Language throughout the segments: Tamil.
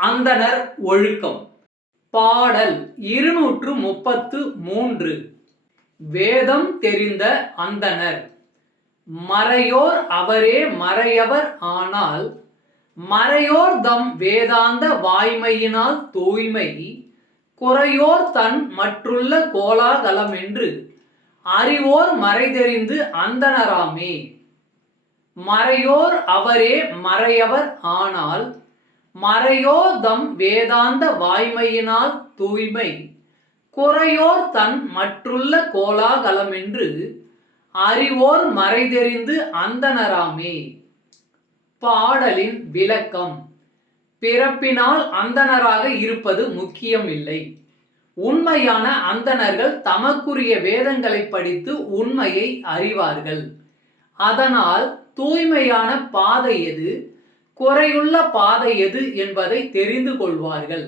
அந்தணர் ஒழுக்கம். பாடல் இருநூற்று முப்பத்து மூன்று வேதம் தெரிந்த அந்தணர் மறையோர் அவரே மறையவர் ஆனால் மறையோர் தம் வேதாந்த வாய்மையினால் தூய்மை குறையோர் தன் மற்றுள்ள கோலாகலம் என்று அறிவோர் மறைதெறிந்து அந்தனராமே. மறையோர் அவரே மறையவர் ஆனால் மறையோர் தம் வேதாந்த வாய்மையினால் தூய்மை. குறையோர் தன் மற்றுள்ள கோலாகலமென்று அறிவோர் மறைதெறிந்து அந்தனராமே பாடலின் விளக்கம். பிறப்பினால் அந்தணராக இருப்பது முக்கியம் இல்லை உண்மையான அந்தணர்கள் தமக்குரிய வேதங்களை படித்து உண்மையை அறிவார்கள். அதனால் தூய்மையான பாதை எது? குறையுள்ள பாதை எது என்பதை தெரிந்து கொள்வார்கள்.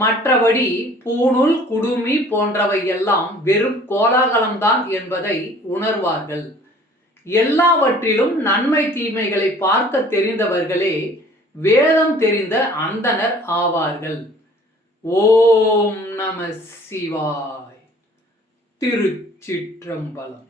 மற்றபடி பூணூல் குடுமி போன்றவையெல்லாம் வெறும் கோலாகலம்தான் என்பதை உணர்வார்கள். எல்லாவற்றிலும் நன்மை தீமைகளை பார்க்க தெரிந்தவர்களே வேதம் தெரிந்த அந்தனர் ஆவார்கள். ஓம் நம சிவாய். திருச்சிற்றம்பலம்.